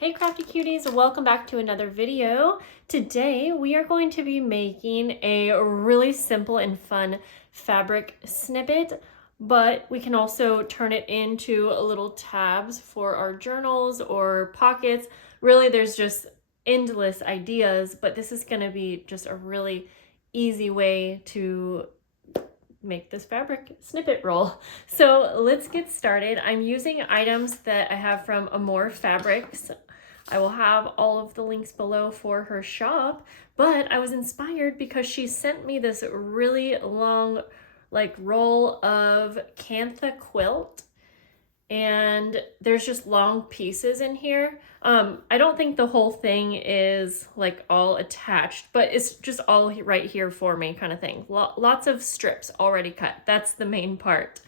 Hey crafty cuties, welcome back to another video. Today we are going to be making a really simple and fun fabric snippet, but we can also turn it into little tabs for our journals or pockets. Really, there's just endless ideas, but this is going to be just a really easy way to make this fabric snippet roll. So let's get started. I'm using items that I have from AmourFabriques. I will have all of the links below for her shop, but I was inspired because she sent me this really long roll of Cantha quilt, and there's just long pieces in here. I don't think the whole thing is like all attached, but it's just all right here for me kind of thing. Lots of strips already cut. That's the main part.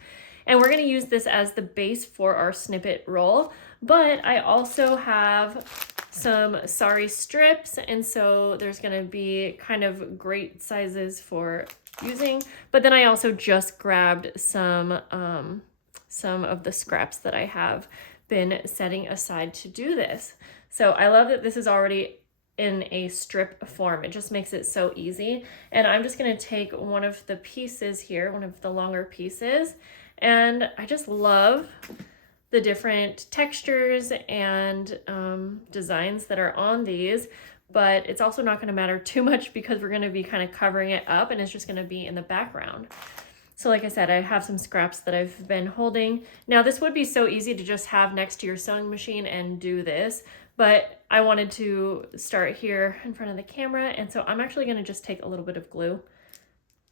And we're going to use this as the base for our snippet roll, but I also have some sari strips, and so there's going to be kind of great sizes for using. But then I also just grabbed some of the scraps that I have been setting aside to do this. So I love that this is already in a strip form. It just makes it so easy. And I'm just going to take one of the pieces here, one of the longer pieces, and I just love the different textures and designs that are on these, but it's also not going to matter too much because we're going to be kind of covering it up and it's just going to be in the background. So like I said, I have some scraps that I've been holding. Now this would be so easy to just have next to your sewing machine and do this, but I wanted to start here in front of the camera, and so I'm actually going to just take a little bit of glue.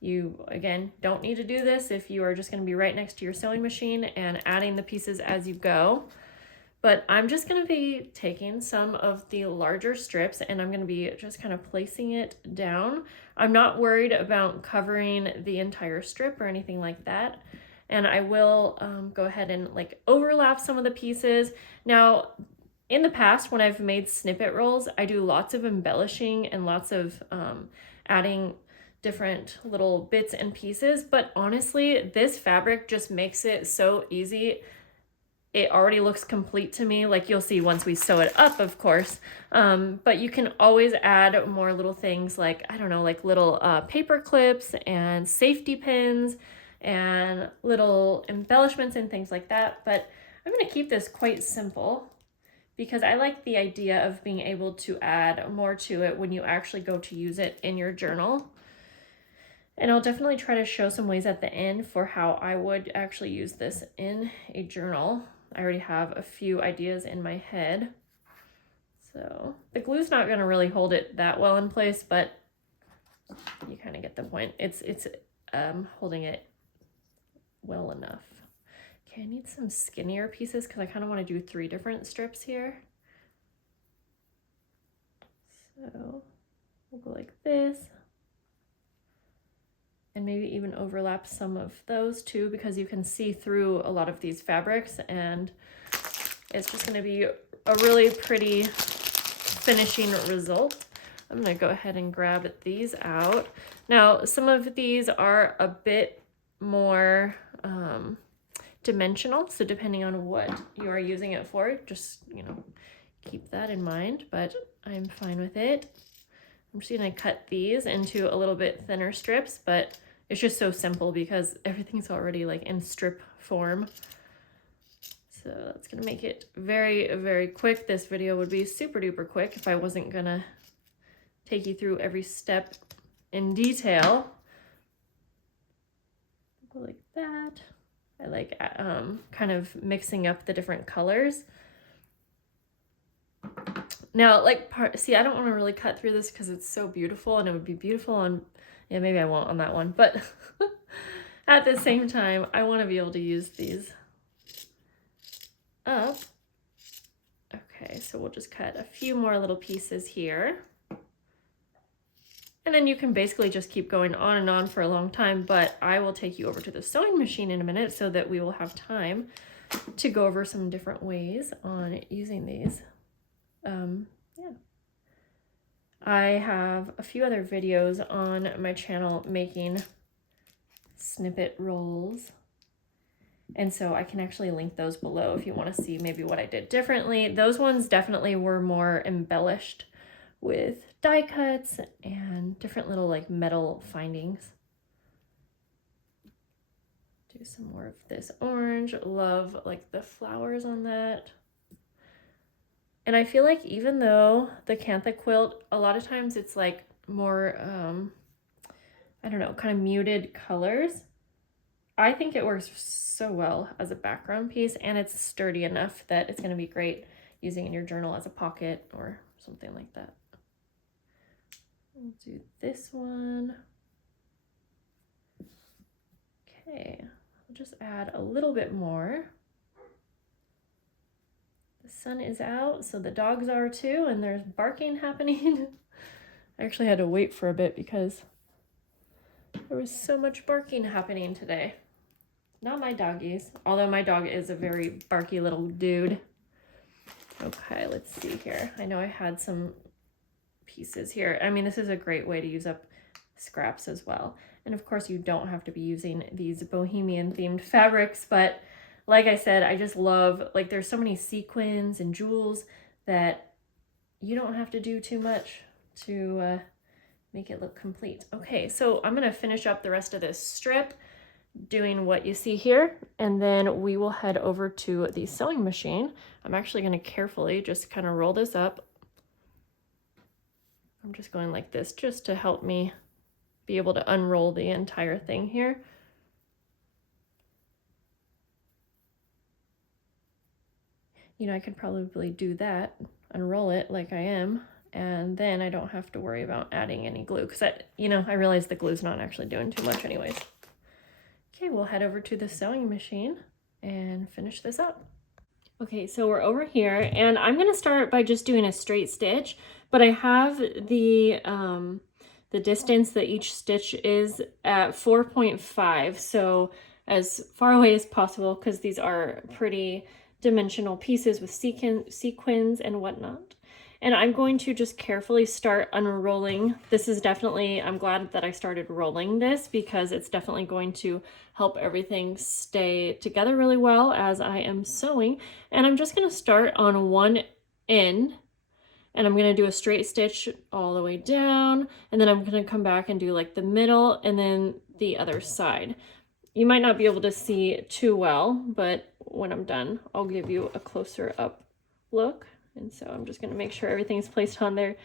You, again, don't need to do this if you are just going to be right next to your sewing machine and adding the pieces as you go. But I'm just going to be taking some of the larger strips and I'm going to be just kind of placing it down. I'm not worried about covering the entire strip or anything like that. And I will go ahead and overlap some of the pieces. Now, in the past, when I've made snippet rolls, I do lots of embellishing and lots of adding different little bits and pieces, but honestly, this fabric just makes it so easy. It already looks complete to me. Like you'll see once we sew it up, of course, but you can always add more little things like, I don't know, like little paper clips and safety pins and little embellishments and things like that. But I'm going to keep this quite simple because I like the idea of being able to add more to it when you actually go to use it in your journal. And I'll definitely try to show some ways at the end for how I would actually use this in a journal. I already have a few ideas in my head. So the glue's not going to really hold it that well in place, but you kind of get the point. It's holding it well enough. Okay, I need some skinnier pieces because I kind of want to do 3 different strips here. So we'll go like this. And maybe even overlap some of those too, because you can see through a lot of these fabrics and it's just going to be a really pretty finishing result. I'm going to go ahead and grab these out. Now, some of these are a bit more dimensional, so depending on what you are using it for, just, keep that in mind, but I'm fine with it. I'm just going to cut these into a little bit thinner strips, but it's just so simple because everything's already in strip form. So that's going to make it very, very quick. This video would be super duper quick if I wasn't going to take you through every step in detail. Go like that. I like kind of mixing up the different colors. Now, see, I don't want to really cut through this because it's so beautiful, and it would be beautiful on, yeah, maybe I won't on that one, but at the same time, I want to be able to use these up. Okay, so we'll just cut a few more little pieces here. And then you can basically just keep going on and on for a long time, but I will take you over to the sewing machine in a minute so that we will have time to go over some different ways on using these. Yeah. I have a few other videos on my channel making snippet rolls, And so I can actually link those below if you want to see maybe what I did differently. Those ones definitely were more embellished with die cuts and different little like metal findings. Do some more of this orange. Love like the flowers on that. And I feel like even though the Cantha quilt, a lot of times it's like more, I don't know, kind of muted colors. I think it works so well as a background piece, and it's sturdy enough that it's going to be great using in your journal as a pocket or something like that. We'll do this one. Okay, I'll just add a little bit more. The sun is out, so the dogs are too, and there's barking happening. I actually had to wait for a bit because there was so much barking happening today. Not my doggies, although my dog is a very barky little dude. Okay, let's see here. I know I had some pieces here. I mean, this is a great way to use up scraps as well. And of course, you don't have to be using these Bohemian themed fabrics, but like I said, I just love, like there's so many sequins and jewels that you don't have to do too much to make it look complete. Okay, so I'm gonna finish up the rest of this strip doing what you see here, and then we will head over to the sewing machine. I'm actually going to carefully just kind of roll this up. I'm just going like this just to help me be able to unroll the entire thing here. You know, I could probably do that, unroll it like I am, and then I don't have to worry about adding any glue because I realize the glue's not actually doing too much anyways. Okay, we'll head over to the sewing machine and finish this up. Okay, so we're over here, and I'm gonna start by just doing a straight stitch, but I have the distance that each stitch is at 4.5, so as far away as possible, because these are pretty dimensional pieces with sequins and whatnot. And I'm going to just carefully start unrolling. This is definitely, I'm glad that I started rolling this because it's definitely going to help everything stay together really well as I am sewing. And I'm just gonna start on one end, and I'm gonna do a straight stitch all the way down, and then I'm gonna come back and do like the middle and then the other side. You might not be able to see too well, but when I'm done, I'll give you a closer up look. And so I'm just going to make sure everything's placed on there.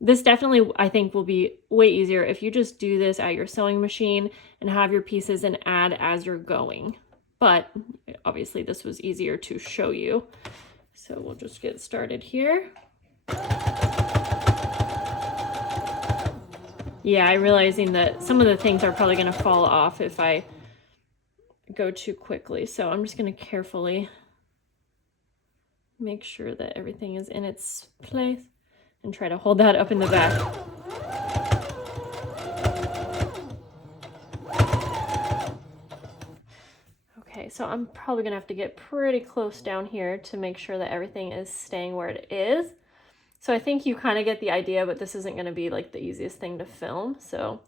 This definitely, I think, will be way easier if you just do this at your sewing machine and have your pieces and add as you're going. But obviously this was easier to show you. So we'll just get started here. Yeah, I'm realizing that some of the things are probably going to fall off if I go too quickly. So I'm just going to carefully make sure that everything is in its place and try to hold that up in the back. Okay, so I'm probably gonna have to get pretty close down here to make sure that everything is staying where it is. So I think you kind of get the idea, but this isn't gonna be like the easiest thing to film. So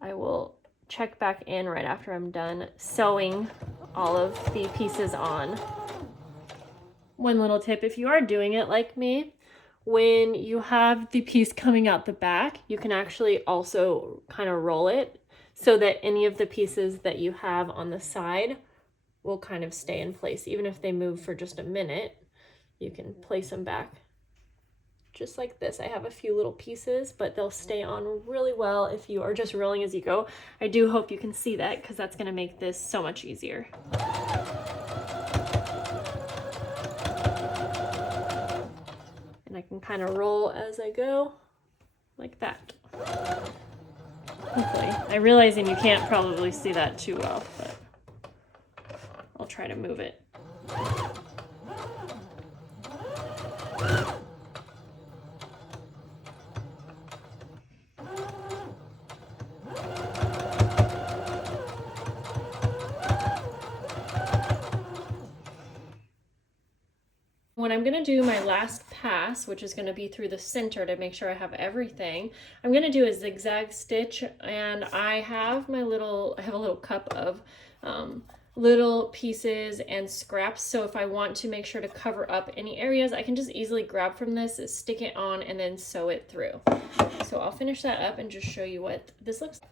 I will check back in right after I'm done sewing all of the pieces on. One little tip, if you are doing it like me, when you have the piece coming out the back, you can actually also kind of roll it so that any of the pieces that you have on the side will kind of stay in place. Even if they move for just a minute, you can place them back just like this. I have a few little pieces, but they'll stay on really well if you are just rolling as you go. I do hope you can see that because that's going to make this so much easier. And I can kind of roll as I go, like that. Hopefully. I'm realizing you can't probably see that too well, but I'll try to move it. When I'm gonna do my last pass, which is gonna be through the center to make sure I have everything, I'm gonna do a zigzag stitch, and I have a little cup of little pieces and scraps. So if I want to make sure to cover up any areas, I can just easily grab from this, stick it on, and then sew it through. So I'll finish that up and just show you what this looks like.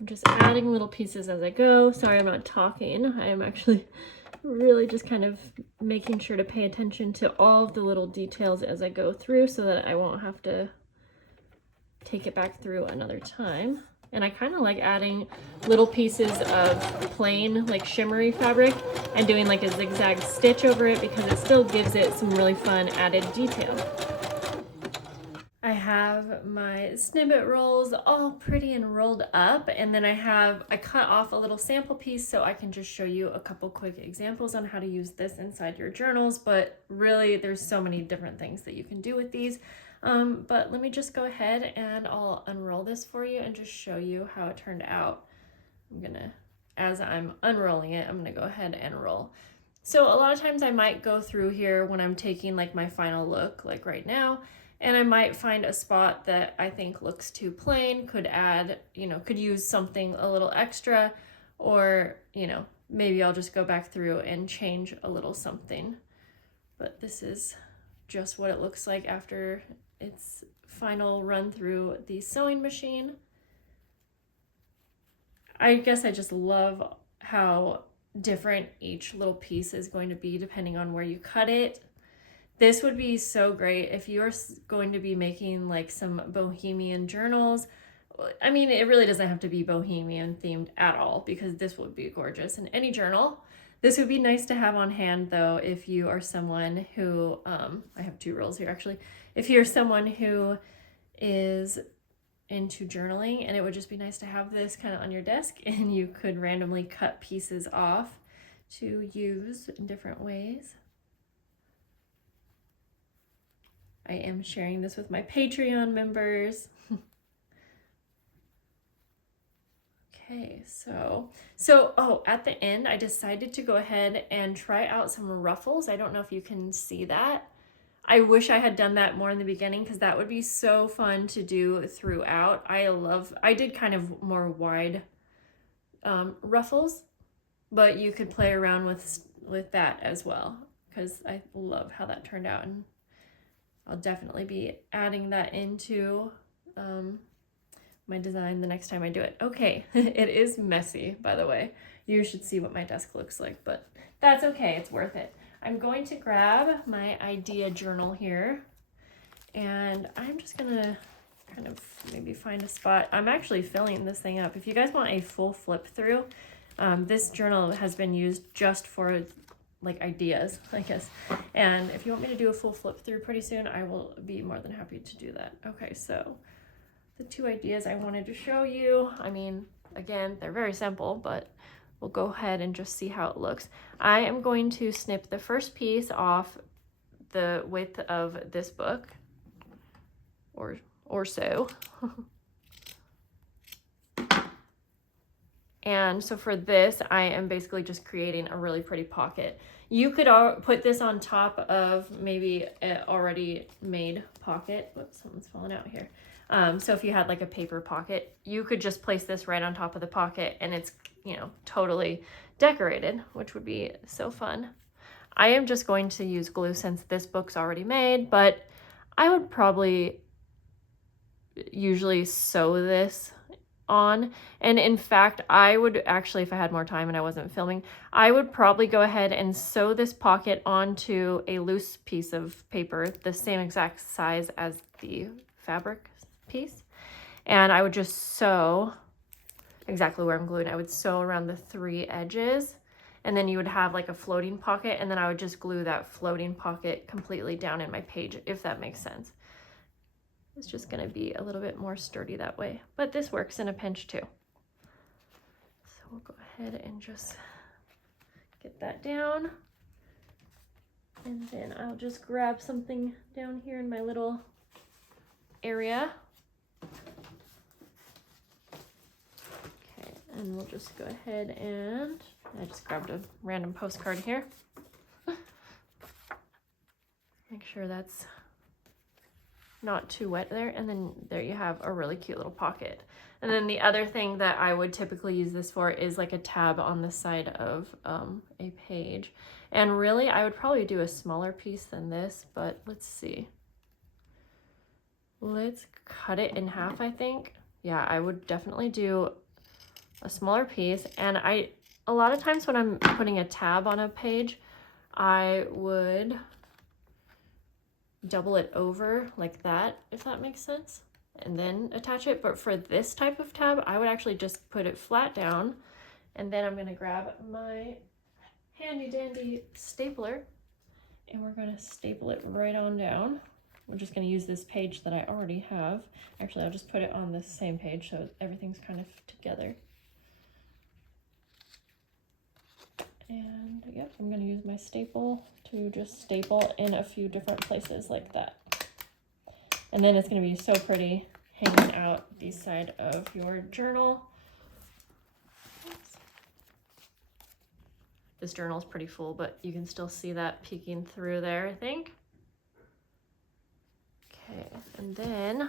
I'm just adding little pieces as I go. Sorry, I'm not talking. I am actually really just kind of making sure to pay attention to all of the little details as I go through so that I won't have to take it back through another time. And I kind of like adding little pieces of plain, like shimmery fabric and doing like a zigzag stitch over it because it still gives it some really fun added detail. I have my snippet rolls all pretty and rolled up, and then I cut off a little sample piece so I can just show you a couple quick examples on how to use this inside your journals, but really there's so many different things that you can do with these. But let me just go ahead and I'll unroll this for you and just show you how it turned out. As I'm unrolling it, I'm gonna go ahead and roll. So a lot of times I might go through here when I'm taking like my final look, like right now, and I might find a spot that I think looks too plain, could add, could use something a little extra, or, maybe I'll just go back through and change a little something. But this is just what it looks like after its final run through the sewing machine. I guess I just love how different each little piece is going to be depending on where you cut it. This would be so great if you're going to be making like some Bohemian journals. I mean, it really doesn't have to be Bohemian themed at all because this would be gorgeous in any journal. This would be nice to have on hand though if you are someone who, I have two rolls here actually, if you're someone who is into journaling, and it would just be nice to have this kind of on your desk and you could randomly cut pieces off to use in different ways. I am sharing this with my Patreon members. Okay, so at the end, I decided to go ahead and try out some ruffles. I don't know if you can see that. I wish I had done that more in the beginning because that would be so fun to do throughout. I did kind of more wide ruffles, but you could play around with that as well because I love how that turned out, and I'll definitely be adding that into my design the next time I do it. Okay, it is messy, by the way. You should see what my desk looks like, but that's okay, it's worth it. I'm going to grab my idea journal here, and I'm just gonna kind of maybe find a spot. I'm actually filling this thing up. If you guys want a full flip through, this journal has been used just for like ideas, I guess. And if you want me to do a full flip through pretty soon, I will be more than happy to do that. Okay, so the two ideas I wanted to show you, I mean, again, they're very simple, but we'll go ahead and just see how it looks. I am going to snip the first piece off the width of this book, or so. And so for this, I am basically just creating a really pretty pocket. You could put this on top of maybe an already made pocket. Whoops, something's falling out here. So if you had like a paper pocket, you could just place this right on top of the pocket and it's, totally decorated, which would be so fun. I am just going to use glue since this book's already made, but I would probably usually sew this on. And in fact, I would actually, if I had more time and I wasn't filming, I would probably go ahead and sew this pocket onto a loose piece of paper, the same exact size as the fabric piece. And I would just sew exactly where I'm gluing. I would sew around the 3 edges and then you would have like a floating pocket, and then I would just glue that floating pocket completely down in my page, if that makes sense. It's just going to be a little bit more sturdy that way, but this works in a pinch too. So we'll go ahead and just get that down, and then I'll just grab something down here in my little area. Okay, and we'll just go ahead and I just grabbed a random postcard here. Make sure that's not too wet there, and then there you have a really cute little pocket. And then the other thing that I would typically use this for is like a tab on the side of a page. And really I would probably do a smaller piece than this, but let's see. Let's cut it in half, I think. Yeah, I would definitely do a smaller piece. And a lot of times when I'm putting a tab on a page, I would double it over like that, if that makes sense, and then attach it. But for this type of tab, I would actually just put it flat down, and then I'm going to grab my handy dandy stapler, and we're going to staple it right on down. We're just going to use this page that I already have. Actually, I'll just put it on the same page so everything's kind of together. And yep, I'm going to use my staple to just staple in a few different places like that. And then it's going to be so pretty hanging out the side of your journal. Oops. This journal is pretty full, but you can still see that peeking through there, I think. Okay, and then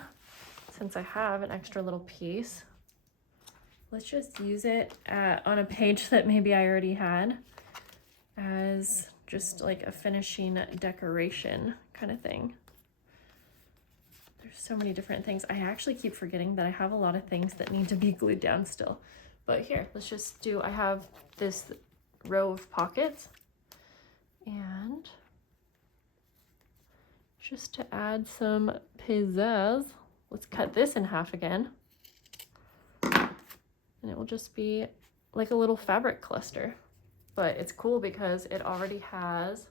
since I have an extra little piece, let's just use it on a page that maybe I already had as just like a finishing decoration kind of thing. There's so many different things. I actually keep forgetting that I have a lot of things that need to be glued down still. But here, let's just do, I have this row of pockets, and just to add some pizzazz, let's cut this in half again. And it will just be like a little fabric cluster. But it's cool because it already has,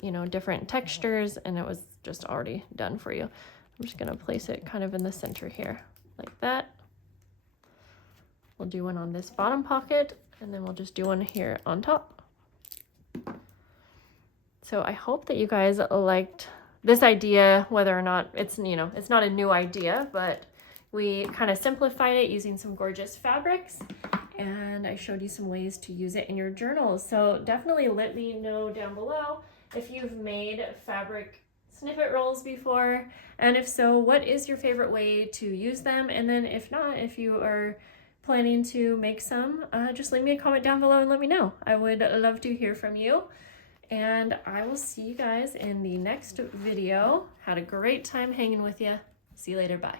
you know, different textures, and it was just already done for you. I'm just gonna place it kind of in the center here, like that. We'll do one on this bottom pocket, and then we'll just do one here on top. So I hope that you guys liked this idea, whether or not it's, you know, it's not a new idea, but we kind of simplified it using some gorgeous fabrics, and I showed you some ways to use it in your journals. So definitely let me know down below if you've made fabric snippet rolls before, and if so, what is your favorite way to use them? And then if not, if you are planning to make some, just leave me a comment down below and let me know. I would love to hear from you, and I will see you guys in the next video. Had a great time hanging with you. See you later. Bye.